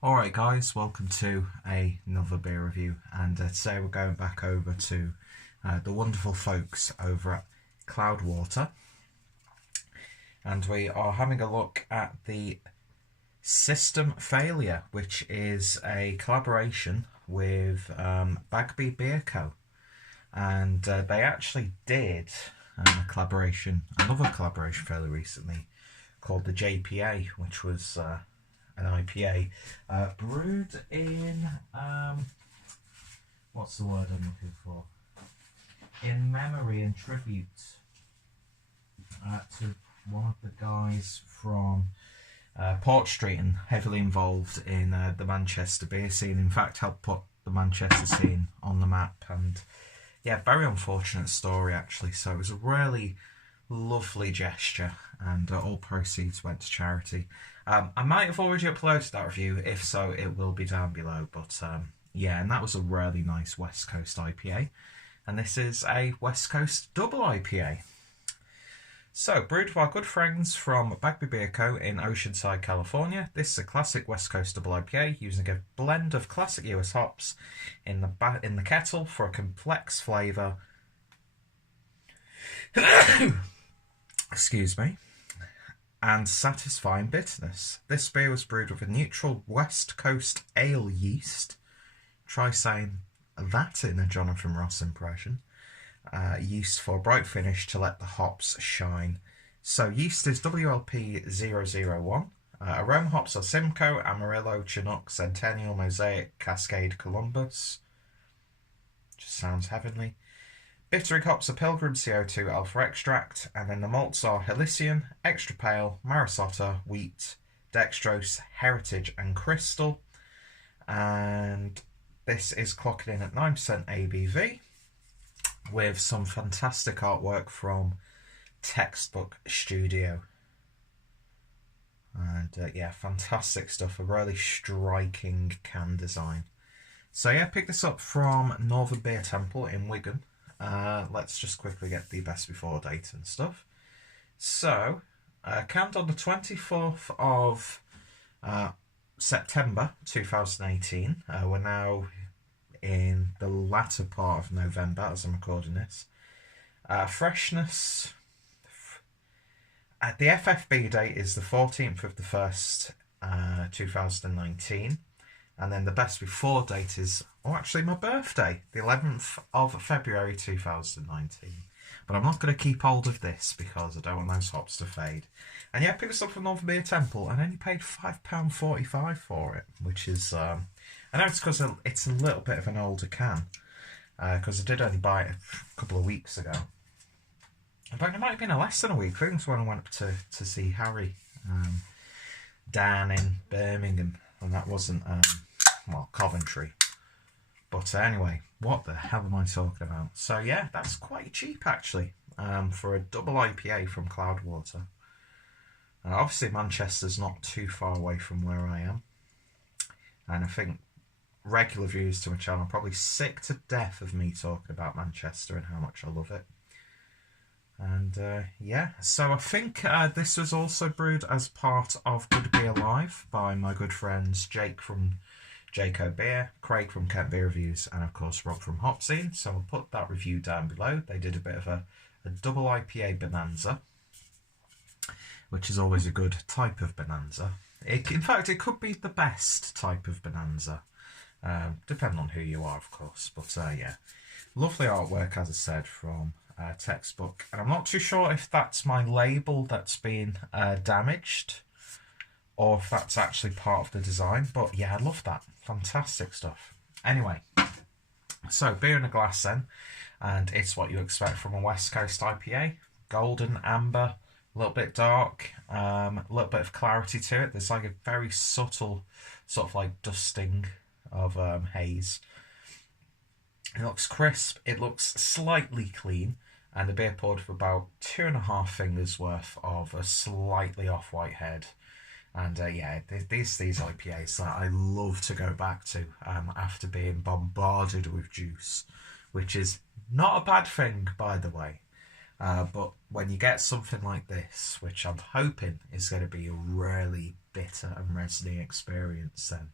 Alright guys, welcome to another beer review, and today we're going back over to the wonderful folks over at Cloudwater, and we are having a look at the System Failure, which is a collaboration with Bagby Beer Co. And they actually did another collaboration fairly recently called the JPA, which was an IPA brewed in what's the word I'm looking for? In memory and tribute to one of the guys from Port Street and heavily involved in the Manchester beer scene. In fact, helped put the Manchester scene on the map. And yeah, very unfortunate story actually. So it was a really lovely gesture, and all proceeds went to charity. I might have already uploaded that review. If so, it will be down below. But yeah, and that was a really nice West Coast IPA. And this is a West Coast double IPA. So, brewed by our good friends from Bagby Beer Co. in Oceanside, California. This is a classic West Coast double IPA using a blend of classic US hops in the kettle for a complex flavour. Excuse me. And satisfying bitterness. This beer was brewed with a neutral West Coast ale yeast. Try saying that in a Jonathan Ross impression. Yeast for a bright finish to let the hops shine. So yeast is WLP001. Aroma hops are Simcoe, Amarillo, Chinook, Centennial, Mosaic, Cascade, Columbus. Just sounds heavenly. Bittering hops are Pilgrim CO2 Alpha Extract, and then the malts are Halcyon, Extra Pale, Marisota, Wheat, Dextrose, Heritage and Crystal. And this is clocking in at 9% ABV with some fantastic artwork from Textbook Studio. And yeah, fantastic stuff, a really striking can design. So yeah, pick this up from Northern Beer Temple in Wigan. Let's just quickly get the best before date and stuff. So, canned on the 24th of September 2018. We're now in the latter part of November as I'm recording this. Freshness, the FFB date is the 14th of the 1st, 2019. And then the best before date is, actually my birthday, the 11th of February 2019. But I'm not going to keep hold of this because I don't want those hops to fade. And yeah, I picked this up from Northern Beer Temple and only paid £5.45 for it, which is, I know it's because it's a little bit of an older can, because I did only buy it a couple of weeks ago. In fact, it might have been less than a week. I think it was when I went up to see Harry down in Birmingham, and that wasn't, well, Coventry. But anyway, what the hell am I talking about? So yeah, that's quite cheap actually, for a double IPA from Cloudwater. Obviously Manchester's not too far away from where I am. And I think regular viewers to my channel are probably sick to death of me talking about Manchester and how much I love it. And yeah, so I think this was also brewed as part of Good Beer Live by my good friends Jake from Jaco Beer, Craig from Kent Beer Reviews, and of course Rob from Hopscene. So I'll put that review down below. They did a bit of a double IPA bonanza, which is always a good type of bonanza. In fact, it could be the best type of bonanza, depending on who you are, of course. But yeah, lovely artwork, as I said, from Textbook. And I'm not too sure if that's my label that's been damaged, or if that's actually part of the design. But yeah, I love that. Fantastic stuff. Anyway, so beer in a glass then, and it's what you expect from a West Coast IPA. Golden, amber, a little bit dark, a little bit of clarity to it. There's like a very subtle sort of like dusting of haze. It looks crisp, it looks slightly clean, and the beer poured for about 2.5 fingers worth of a slightly off-white head. And yeah, these IPAs that I love to go back to after being bombarded with juice, which is not a bad thing, by the way. But when you get something like this, which I'm hoping is going to be a really bitter and resiny experience, then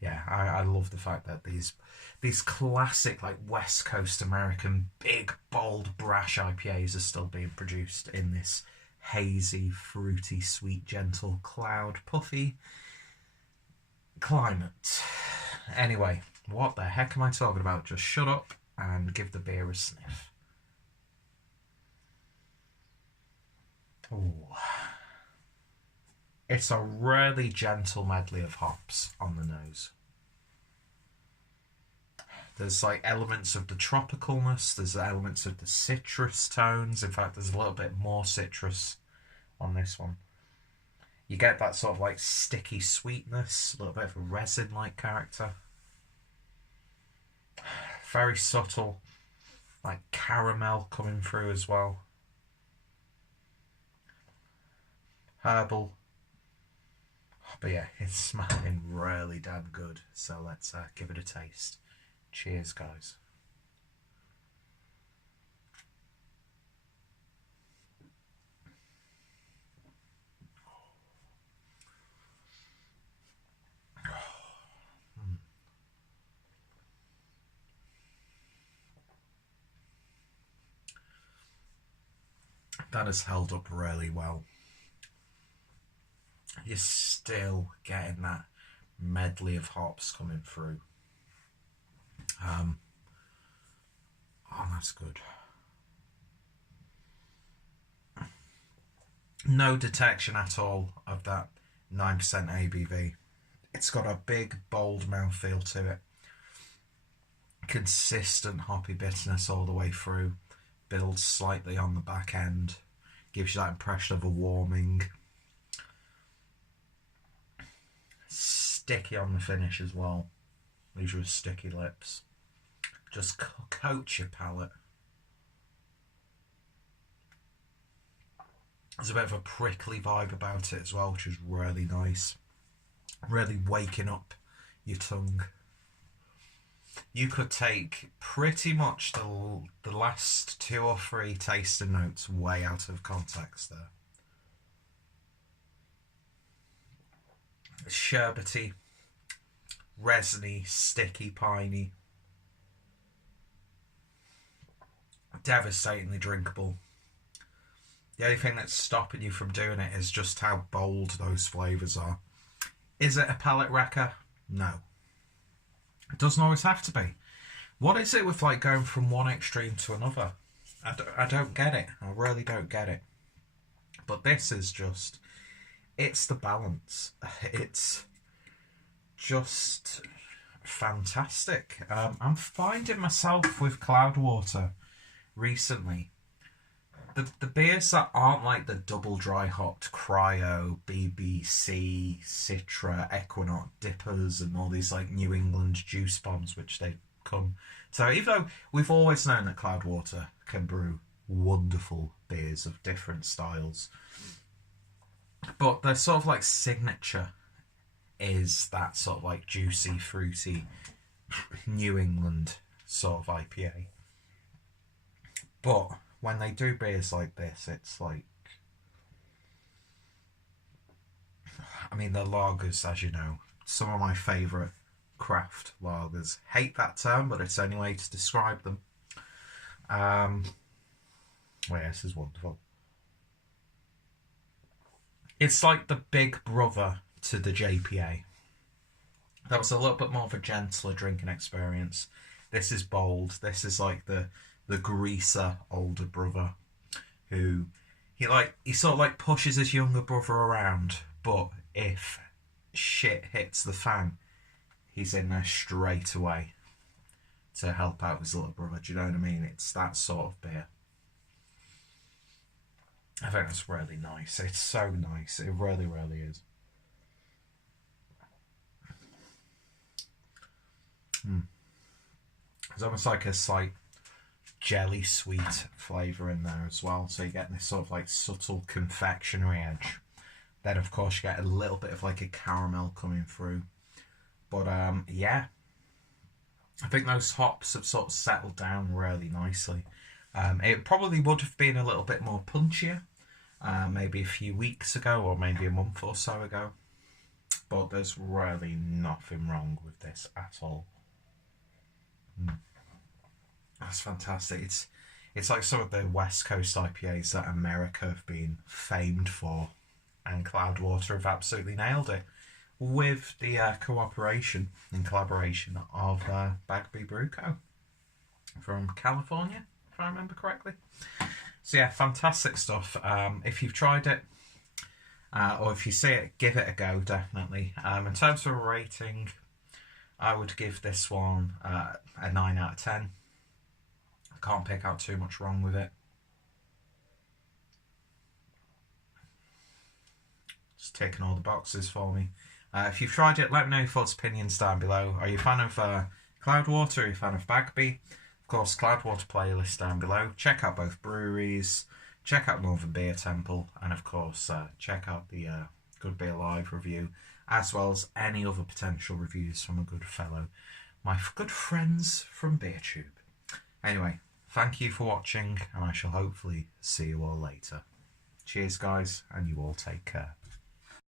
Yeah, I love the fact that these classic like West Coast American big bold brash IPAs are still being produced in this hazy, fruity, sweet, gentle, cloud puffy climate. Anyway, what the heck am I talking about? Just shut up and give the beer a sniff. Ooh. It's a really gentle medley of hops on the nose. There's like elements of the tropicalness, there's elements of the citrus tones. In fact, there's a little bit more citrus on this one. You get that sort of like sticky sweetness, a little bit of a resin-like character. Very subtle, like caramel coming through as well. Herbal. But yeah, it's smelling really damn good. So let's give it a taste. Cheers, guys. That has held up really well. You're still getting that medley of hops coming through. Oh, that's good. No detection at all of that 9% ABV. It's got a big, bold mouthfeel to it. Consistent hoppy bitterness all the way through. Builds slightly on the back end. Gives you that impression of a warming. Sticky on the finish as well. Leaves you with sticky lips. Just coat your palate. There's a bit of a prickly vibe about it as well, which is really nice. Really waking up your tongue. You could take pretty much the last 2 or 3 tasting notes way out of context there. It's sherbety, resiny, sticky, piney. Devastatingly drinkable. The only thing that's stopping you from doing it is just how bold those flavours are. Is it a palate wrecker? No. It doesn't always have to be. What is it with like going from one extreme to another? I don't get it. I really don't get it. But this is just... It's the balance. It's just fantastic. I'm finding myself with Cloudwater recently. The beers that aren't like the double dry hopped Cryo, BBC, Citra, Equinox, Dippers, and all these like New England juice bombs which they come. So even though we've always known that Cloudwater can brew wonderful beers of different styles, but their sort of like signature is that sort of like juicy, fruity New England sort of IPA. But when they do beers like this, it's like... I mean, they're lagers, as you know. Some of my favourite craft lagers. Hate that term, but it's the only way to describe them. Well, yeah, this is wonderful. It's like the big brother to the JPA. That was a little bit more of a gentler drinking experience. This is bold. This is like the greaser older brother who he sort of like pushes his younger brother around, but if shit hits the fan, he's in there straight away to help out his little brother. Do you know what I mean? It's that sort of beer. I think that's really nice. It's so nice. It really, really is. It's almost like a slight jelly sweet flavour in there as well. So you get this sort of like subtle confectionery edge. Then of course you get a little bit of like a caramel coming through. But yeah, I think those hops have sort of settled down really nicely. It probably would have been a little bit more punchier, maybe a few weeks ago or maybe a month or so ago. but there's really nothing wrong with this at all. That's fantastic. It's like some of the West Coast IPAs that America have been famed for, and Cloudwater have absolutely nailed it with the cooperation and collaboration of Bagby Brew Co. from California, if I remember correctly. So yeah, fantastic stuff. If you've tried it, or if you see it, give it a go, definitely. In terms of a rating, I would give this one a 9 out of 10. I can't pick out too much wrong with it. It's ticking all the boxes for me. If you've tried it, let me know your thoughts, opinions down below. Are you a fan of Cloudwater? Are you a fan of Bagby? Of course, Cloudwater playlist down below. Check out both breweries. Check out Northern Beer Temple. And of course, check out the Good Beer Live review, as well as any other potential reviews from a good fellow, my good friends from BeerTube. Anyway, thank you for watching, and I shall hopefully see you all later. Cheers, guys, and you all take care.